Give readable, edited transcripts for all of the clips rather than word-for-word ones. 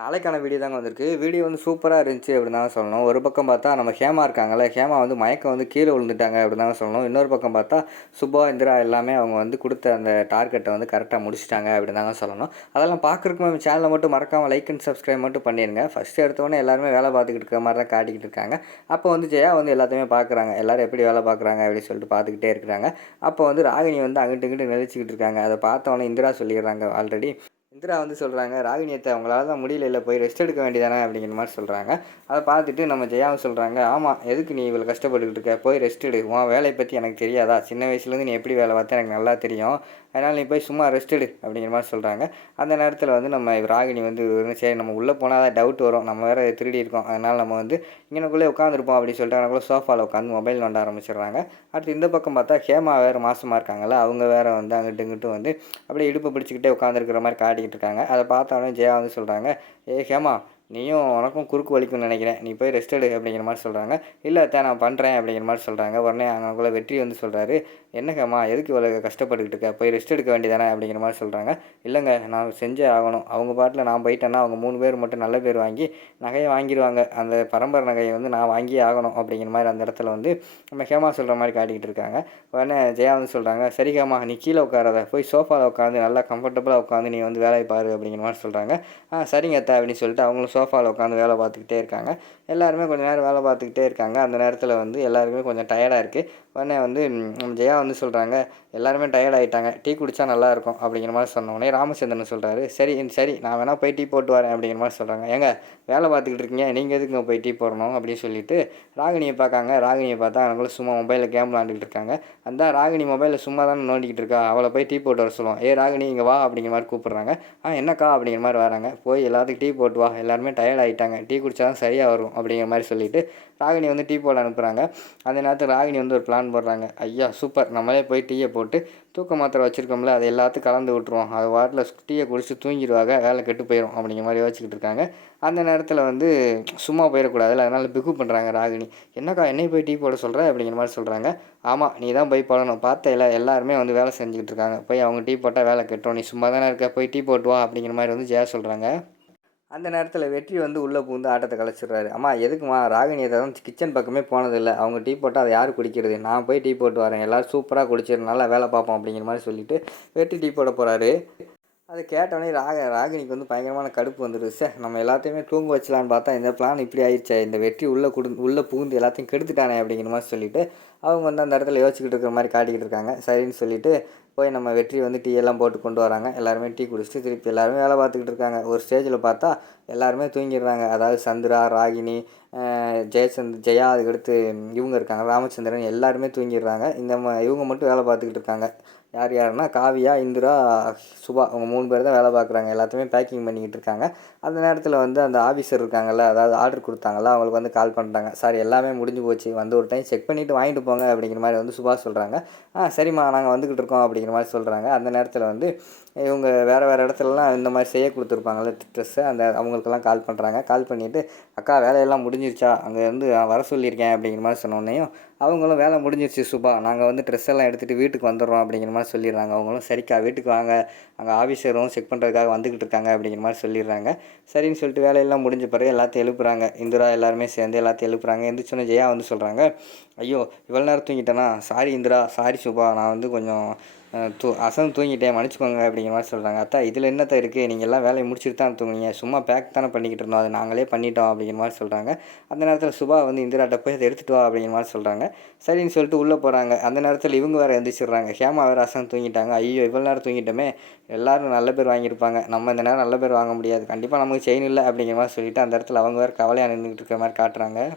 நாளைக்கான வீடியோ தாங்க வந்திருக்கு. வீடியோ வந்து சூப்பரா இருந்துச்சு அப்படின்னு தாங்க சொல்லணும். ஒரு பக்கம் பார்த்தா நம்ம ஹேமா இருக்காங்கல்ல, ஹேமா வந்து மயக்கம் வந்து கீழ விழுந்துட்டாங்க அப்படின்னு தாங்க சொல்லணும். இன்னொரு பக்கம் பார்த்தா சுபா, இந்திரா எல்லாமே அவங்க வந்து குடுத்த அந்த டார்கெட்ட வந்து கரெக்ட்டா முடிச்சுட்டாங்க அப்படின்னு தாங்க சொல்லணும். அதெல்லாம் பார்க்குறதுக்கு நம்ம சேனல மட்டும் மறக்காம லைக் அண்ட் சப்ஸ்கிரைப் மட்டும் பண்ணிருங்க. ஃபர்ஸ்ட் எடுத்தோனே எல்லாருமே வேலை பார்த்துக்கிட்டு இருக்கிற மாரி தான் காட்டிக்கிட்டு இருக்காங்க. அப்போ வந்து ஜெயா வந்து எல்லாத்தையுமே பார்க்குறாங்க. எல்லாரும் எப்படி வேலை பார்க்குறாங்க அப்படின்னு சொல்லிட்டு பார்த்துக்கிட்டே இருக்கிறாங்க. அப்போ வந்து ராகினி வந்து அங்கிட்டு இங்கிட்டு நெளிச்சுக்கிட்டு இருக்காங்க. அத பார்த்தோனே இந்திரா சொல்லிடுறாங்க ஆல்ரெடி. இந்திரா வந்து சொல்கிறாங்க, ராகினி அத்தை அவங்களால தான் முடியல, போய் ரெஸ்ட் எடுக்க வேண்டியதானே அப்படிங்கிற மாதிரி சொல்கிறாங்க. அதை பார்த்துட்டு நம்ம ஜெயாவும் சொல்கிறாங்க, ஆமாம் எதுக்கு நீ இவ்வளோ கஷ்டப்பட்டுக்கிட்டு இருக்க, போய் ரெஸ்ட் எடு, உன் வேலையை பற்றி எனக்கு தெரியாதா, சின்ன வயசுலேருந்து நீ எப்படி வேலை பார்த்த எனக்கு நல்லா தெரியும், அதனால் நீ போய் சும்மா ரெஸ்ட் எடு அப்படிங்கிற மாதிரி சொல்கிறாங்க. அந்த நேரத்தில் வந்து நம்ம ராகினி வந்து சரி நம்ம உள்ளே போனால் தான் டவுட் வரும், நம்ம வேறு திருடி இருக்கோம், அதனால் நம்ம வந்து இங்கனக்குள்ளே உட்காந்துருப்போம் அப்படின்னு சொல்லிட்டு அவங்களும் சோஃபாவில் உட்காந்து மொபைல் நோண்ட ஆரம்பிச்சிடுறாங்க. அடுத்து இந்த பக்கம் பார்த்தா ஹேமா வேறு மாசமாக இருக்காங்கல்ல, அவங்க வேறு வந்து அங்கிட்டு இங்கிட்டு வந்து அப்படியே இடுப்பை பிடிச்சிக்கிட்டே உட்காந்துருக்கிற மாதிரி காட்டிக்கிட்டு இருக்காங்க. அதை பார்த்தோன்னே ஜெயா வந்து சொல்கிறாங்க, ஏ ஹேமா நீயும் உனக்கும் குறுக்கு வலிக்கும்னு நினைக்கிறேன், நீ போய் ரெஸ்ட் எடு அப்படிங்கிற மாதிரி சொல்கிறாங்க. இல்லை அத்தை நான் பண்ணுறேன் அப்படிங்கிற மாதிரி சொல்கிறாங்க. உடனே அங்கக்குள்ளே வெற்றி வந்து சொல்கிறாரு, என்ன ஹேமா எதுக்கு இவ்வளோ கஷ்டப்பட்டுக்கிட்டு இருக்க, போய் ரெஸ்ட் எடுக்க வேண்டியதானே அப்படிங்கிற மாதிரி சொல்கிறாங்க. இல்லைங்க நான் செஞ்சே ஆகணும், அவங்க பாட்டில் நான் போயிட்டேன்னா அவங்க 3 பேர் மட்டும் நல்ல பேர் வாங்கி நகையை வாங்கிடுவாங்க, அந்த பரம்பரை நகையை வந்து நான் வாங்கியே ஆகணும் அப்படிங்கிற மாதிரி அந்த இடத்துல வந்து நம்ம ஹேமா சொல்கிற மாதிரி காட்டிக்கிட்டு இருக்காங்க. உடனே ஜெயா வந்து சொல்கிறாங்க, சரி ஹேமா நீ கீழே உட்காராத, போய் சோஃபாவில் உட்காந்து நல்லா கம்ஃபர்டபுளாக உட்காந்து நீ வந்து வேலையை பாரு அப்படிங்கிற மாதிரி சொல்கிறாங்க. சரிங்க அத்தை அப்படின்னு சொல்லிட்டு அவங்களும் சோஃபாவில் உட்காந்து வேலை பார்த்துக்கிட்டே இருக்காங்க. எல்லாருமே கொஞ்சம் நேரம் வேலை பார்த்துக்கிட்டே இருக்காங்க. அந்த நேரத்தில் வந்து எல்லாருக்குமே கொஞ்சம் டயர்டாக இருக்குது. உடனே வந்து ஜெயா வந்து சொல்கிறாங்க, எல்லாருமே டயர்ட் ஆகிட்டாங்க, டீ குடித்தா நல்லாயிருக்கும் அப்படிங்கிற மாதிரி சொன்னோடனே ராமச்சந்திரன் சொல்கிறாரு, சரி சரி நான் வேணால் போய் டீ போட்டு வரேன் அப்படிங்கிற மாதிரி சொல்கிறாங்க. ஏங்க வேலை பார்த்துக்கிட்டு இருக்கீங்க, நீங்கள் எதுக்குங்க போய் டீ போடணும் அப்படின்னு சொல்லிட்டு ராகினியை பார்க்காங்க. ராகினியை பார்த்தா அவங்களும் சும்மா மொபைலில் கேம் விளாண்டுக்கிட்டு இருக்காங்க. அந்த ராகினி மொபைலில் சும்மா தானே நோண்டிக்கிட்டு இருக்கா, அவளை போய் டீ போட்டு வர சொல்லுவோம். ஏ ராகினி இங்கே வா அப்படிங்கிற மாதிரி கூப்பிட்றாங்க. என்னக்கா அப்படிங்கிற மாதிரி வராங்க. போய் எல்லாத்துக்கும் டீ போட்டு வா, எல்லாருமே டயர்ட் ஆகிட்டாங்க, டீ குடித்தா தான் சரியாக வரும் அப்படிங்கிற மாதிரி சொல்லிவிட்டு ராகினி வந்து டீ போட அனுப்புகிறாங்க. அந்த நேரத்தில் ராகினி வந்து ஒரு பிளான் போடுறாங்க, ஐயா சூப்பர், நம்மளே போய் டீயை போட்டு தூக்க மாத்திரை வச்சுருக்கோம்ல அதை எல்லாத்துக்கும் கலந்து விட்ருவோம், அது வாட்டில் டீயை குடிச்சிட்டு தூங்கிடுவாங்க, வேலை கெட்டு போயிடும் அப்படிங்கிற மாதிரி யோசிச்சுக்கிட்டு இருக்காங்க. அந்த நேரத்தில் வந்து சும்மா போயிடக்கூடாதுல்ல, அதனால் பிகு பண்ணுறாங்க ராகினி. என்னக்கா என்னை போய் டீ போட சொல்கிற அப்படிங்கிற மாதிரி சொல்கிறாங்க. ஆமாம் நீ தான் போய் போடணும், பார்த்தேல எல்லாருமே வந்து வேலை செஞ்சுக்கிட்டு இருக்காங்க, போய் அவங்க டீ போட்டால் வேலை கெட்டுரும், நீ சும்மா தானே இருக்க, போய் டீ போட்டு வா அப்படிங்கிற மாதிரி வந்து ஜெயா சொல்கிறாங்க. அந்த நேரத்தில் வெற்றி வந்து உள்ளே பூந்து ஆட்டத்தை கலைச்சிடுறாரு. அம்மா எதுக்குமா, ராகினி தான் கிச்சன் பக்கமே போனதில்லை, அவங்க டீ போட்டால் அதை யார் குடிக்கிறது, நான் போய் டீ போட்டு வரேன், எல்லோரும் சூப்பராக குடிச்சிடும், நல்லா வேலை பார்ப்போம் அப்படிங்கிற மாதிரி சொல்லிவிட்டு வெற்றி டீ போட போகிறாரு. அதை கேட்டோடனே ராகினிக்கு வந்து பயங்கரமான கடுப்பு வந்துடுது. சார் நம்ம எல்லாத்தையுமே தூங்க வச்சலான்னு பார்த்தா இந்த பிளான் இப்படி ஆயிடுச்சே, இந்த வெற்றி உள்ளே புகுந்து எல்லாத்தையும் கெடுத்துட்டானே அப்படிங்கிற மாதிரி சொல்லிவிட்டு அவங்க வந்து அந்த இடத்துல யோசிச்சுக்கிட்டு இருக்கிற மாதிரி காட்டிக்கிட்டு இருக்காங்க. சரின்னு சொல்லிவிட்டு போய் நம்ம வெற்றி வந்து டீ எல்லாம் போட்டு கொண்டு வராங்க. எல்லாருமே டீ குடிச்சிட்டு திருப்பி எல்லாருமே வேலை பார்த்துக்கிட்டு இருக்காங்க. ஒரு ஸ்டேஜில் பார்த்தா எல்லாருமே தூங்கிடுறாங்க. அதாவது சந்திரா, ராகினி, ஜெயா, அதுக்கடுத்து இவங்க இருக்காங்க ராமச்சந்திரன், எல்லாருமே தூங்கிடுறாங்க. இவங்க மட்டும் வேலை பார்த்துக்கிட்டு இருக்காங்க. யார் யாருன்னா காவியா, இந்திரா, சுபா, அவங்க 3 பேர் தான் வேலை பார்க்குறாங்க. எல்லாத்தையுமே பேக்கிங் பண்ணிக்கிட்டு இருக்காங்க. அந்த நேரத்தில் வந்து அந்த ஆஃபீஸர் இருக்காங்கல்ல, அதாவது ஆர்டர் கொடுத்தாங்கல்ல, அவங்களுக்கு வந்து கால் பண்ணிட்டாங்க. சார் எல்லாமே முடிஞ்சு போச்சு, வந்து ஒரு டைம் செக் பண்ணிவிட்டு வாங்கிட்டு போங்க அப்படிங்கிற மாதிரி வந்து சுபா சொல்கிறாங்க. சரிம்மா நாங்கள் வந்துக்கிட்டு இருக்கோம் அப்படிங்கிற மாதிரி சொல்கிறாங்க. அந்த நேரத்தில் வந்து இவங்க வேறு இடத்துலலாம் இந்த மாதிரி செய்ய கொடுத்துருப்பாங்கள்ல ட்ரெஸ்ஸை, அவங்களுக்கெல்லாம் கால் பண்ணுறாங்க. கால் பண்ணிவிட்டு அக்கா வேலையெல்லாம் முடிஞ்சிருச்சா, அங்கே வந்து வர சொல்லியிருக்கேன் அப்படிங்கிற மாதிரி சொன்னோன்னையும் அவங்களும் வேலை முடிஞ்சிருச்சு சுபா, நாங்கள் வந்து ட்ரெஸ் எல்லாம் எடுத்துகிட்டு வீட்டுக்கு வந்துடுறோம் அப்படிங்கிற மாதிரி சொல்லிடுறாங்க. அவங்களும் சரிக்கா வீட்டுக்கு வாங்க, அங்கே ஆஃபீஸரும் செக் பண்ணுறதுக்காக வந்துக்கிட்டு இருக்காங்க அப்படிங்கிற மாதிரி சொல்லிடுறாங்க. சரின்னு சொல்லிட்டு வேலையெல்லாம் முடிஞ்ச பிறகு எல்லாத்தையும் எழுப்புறாங்க. இந்திரா எல்லாருமே சேர்ந்து எல்லாத்தையும் எழுப்புறாங்க. எந்திரிச்சோன்னே ஜெயா வந்து சொல்கிறாங்க, ஐயோ இவ்வளோ நேரம் தூங்கிட்டேனா, சாரி இந்திரா, சாரி சுபா, நான் வந்து கொஞ்சம் அசந்து தூங்கிட்டேன், மன்னிச்சுக்கோங்க அப்படிங்கிற மாதிரி சொல்கிறாங்க. அத்தா இதில் என்னத்த இருக்குது, நீங்கள் எல்லாம் வேலையை முடிச்சுட்டு தான் தூங்குனீங்க, சும்மா பேக் தானே பண்ணிக்கிட்டு இருந்தோம், அதை நாங்களே பண்ணிட்டோம் அப்படிங்கிற மாதிரி சொல்கிறாங்க. அந்த நேரத்தில் சுபா வந்து இந்திராட்ட போய் அதை எடுத்துகிட்டு வா அப்படிங்கிற மாதிரி சொல்கிறாங்க. சரின்னு சொல்லிட்டு உள்ளே போகிறாங்க. அந்த நேரத்தில் இவங்க வேறு எந்திரிச்சிடுறாங்க. ஹேமா வேறு அசந்து தூங்கிட்டாங்க. ஐயோ இவ்வளோ நேரம் தூங்கிட்டோமே, எல்லோரும் நல்ல பேர் வாங்கியிருப்பாங்க, நம்ம இந்த நேரம் நல்ல பேர் வாங்க முடியாது, கண்டிப்பாக நமக்கு செயின் இல்லை அப்படிங்கிற மாதிரி சொல்லிவிட்டு அந்த இடத்துல அவங்க வேறு கவலையாக நின்றுக்கிட்டு இருக்கிற மாதிரி காட்டுறாங்க.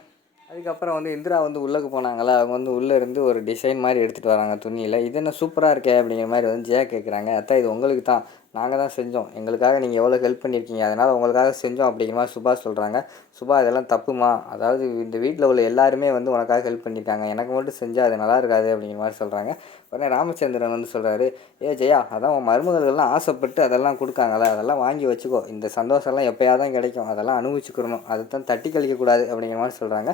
அதுக்கப்புறம் வந்து இந்திரா வந்து உள்ளே போனாங்களா, அவங்க வந்து உள்ளே இருந்து ஒரு டிசைன் மாதிரி எடுத்துகிட்டு வராங்க துணியில். இது என்ன சூப்பராக இருக்கே அப்படிங்கிற மாதிரி வந்து ஜெயா கேட்குறாங்க. அத்தா இது உங்களுக்கு தான், நாங்கள் தான் செஞ்சோம், எங்களுக்காக நீங்கள் எவ்வளோ ஹெல்ப் பண்ணியிருக்கீங்க, அதனால் உங்களுக்காக செஞ்சோம் அப்படிங்கிற மாதிரி சுபா சொல்கிறாங்க. சுபா இதெல்லாம் தப்புமா, அதாவது இந்த வீட்டில் உள்ள எல்லாருமே வந்து உனக்காக ஹெல்ப் பண்ணியிருக்காங்க, எனக்கு மட்டும் செஞ்சால் அது நல்லா இருக்காது அப்படிங்கிற மாதிரி சொல்கிறாங்க. உடனே ராமச்சந்திரன் வந்து சொல்கிறாரு, ஜெயா அதான் உன் மருமகள்லாம் ஆசைப்பட்டு அதெல்லாம் கொடுக்காங்களே, அதெல்லாம் வாங்கி வச்சுக்கோ, இந்த சந்தோஷம்லாம் எப்போயா தான் கிடைக்கும், அதெல்லாம் அனுபவிச்சுக்கணும், அதை தான் தட்டி கழிக்கக்கூடாது அப்படிங்கிற மாதிரி சொல்கிறாங்க.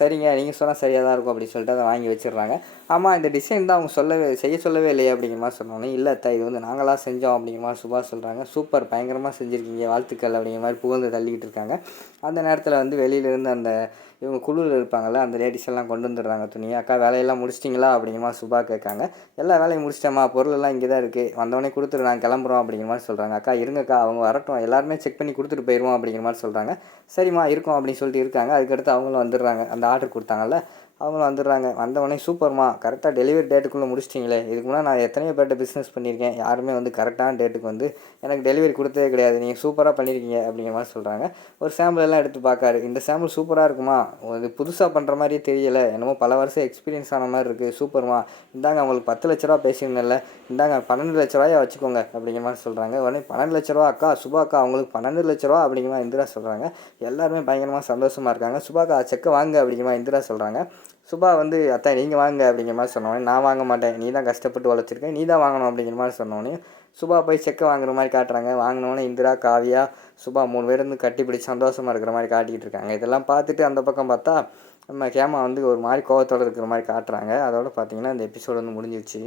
சரிங்க நீங்கள் சொன்னால் சரியாக தான் இருக்கும் அப்படின்னு சொல்லிட்டு அதை வாங்கி வச்சிடுறாங்க. ஆமாம் இந்த டிசைன் தான் அவங்க செய்ய சொல்லவே இல்லையே அப்படிங்கிற மாதிரி சொன்னோன்னே, இல்லை அத்தா இது வந்து நாங்களாக செஞ்சோம் அப்படிங்கிற அப்படிங்கிற மாதிரி சுபா சொல்கிறாங்க. சூப்பர், பயங்கரமாக செஞ்சுருக்கீங்க, வாழ்த்துக்கள் அப்படிங்கிற மாதிரி புகழ்ந்து தள்ளிக்கிட்டு இருக்காங்க. அந்த நேரத்தில் வந்து வெளியிலேருந்து அந்த இவங்க குழுவில் இருப்பாங்கள்ல, அந்த லேடிஸ் எல்லாம் கொண்டு வந்துடுறாங்க துணியை. அக்கா வேலையெல்லாம் முடிச்சிட்டிங்களா அப்படிங்கிற மாதிரி சுபா கேட்காங்க. எல்லா வேலையும் முடிச்சிட்டேம்மா, பொருளெல்லாம் இங்கே தான் இருக்குது, வந்தவொடனே கொடுத்துரு, நான் கிளம்புறோம் அப்படிங்கிற மாதிரி சொல்கிறாங்க. அக்கா இருங்கக்கா, அவங்க வரட்டும், எல்லாருமே செக் பண்ணி கொடுத்துட்டு போயிடுவோம் அப்படிங்கிற மாதிரி சொல்கிறாங்க. சரிம்மா இருக்கும் அப்படின்னு சொல்லிட்டு இருக்காங்க. அதுக்கடுத்து அவங்களும் வந்துடுறாங்க, அந்த ஆர்டர் கொடுத்தாங்கல்ல அவங்களும் வந்துடுறாங்க. வந்தவொடனே சூப்பர்மா, கரெக்டாக டெலிவரி டேட்டுக்குள்ளே முடிச்சிட்டிங்களே, இதுக்கு முன்னாடி நான் எத்தனையோ பேர்ட்ட பிஸ்னஸ் பண்ணியிருக்கேன், யாருமே வந்து கரெக்டான டேட்டுக்கு வந்து எனக்கு டெலிவரி கொடுத்ததே கிடையாது, நீங்கள் சூப்பராக பண்ணியிருக்கீங்க அப்படிங்கிற மாதிரி சொல்கிறாங்க. ஒரு சாம்பிள் எல்லாம் எடுத்து பார்க்காரு. இந்த சாம்பிள் சூப்பராக இருக்குமா, இது புதுசாக பண்ணுற மாதிரியே தெரியலை, என்னமோ பல வருஷம் எக்ஸ்பீரியன்ஸ் ஆன மாதிரி இருக்குது, சூப்பர்மா, இந்தாங்க உங்களுக்கு 10 லட்ச ரூபா பேசியிருந்தேன்ல, இந்தாங்க 12 லட்ச ரூபாயா வச்சுக்கோங்க அப்படிங்கிற மாதிரி சொல்கிறாங்க. உடனே 12 லட்ச ரூபா அக்கா, சுபாக்கா அவங்களுக்கு 12 லட்ச ரூபா அப்படிங்கிற மாதிரி இந்திரா சொல்கிறாங்க. எல்லாருமே பயங்கரமாக சந்தோஷமாக இருக்காங்க. சுபாக்கா செக்கை வாங்க அப்படிங்கிற மாதிரி இந்திரா சொல்கிறாங்க. சுபா வந்து அத்தா நீங்கள் வாங்க அப்படிங்கிற மாதிரி சொன்னோடனே, நான் வாங்க மாட்டேன், நீ தான் கஷ்டப்பட்டு உழைச்சிருக்கேன், நீ தான் வாங்கணும் அப்படிங்கிற மாதிரி சொன்னோடனே சுபா போய் செக்கை வாங்குற மாதிரி காட்டுறாங்க. வாங்கினோடனே இந்திரா, காவியா, சுபா 3 பேர் வந்து கட்டி பிடிச்சி சந்தோஷமாக இருக்கிற மாதிரி காட்டிக்கிட்டு இருக்காங்க. இதெல்லாம் பார்த்துட்டு அந்த பக்கம் பார்த்தா நம்ம ஹேமா வந்து ஒரு மாதிரி கோவத்தோடு இருக்கிற மாதிரி காட்டுறாங்க. அதோடு பார்த்தீங்கன்னா இந்த எபிசோடு வந்து முடிஞ்சிருச்சு.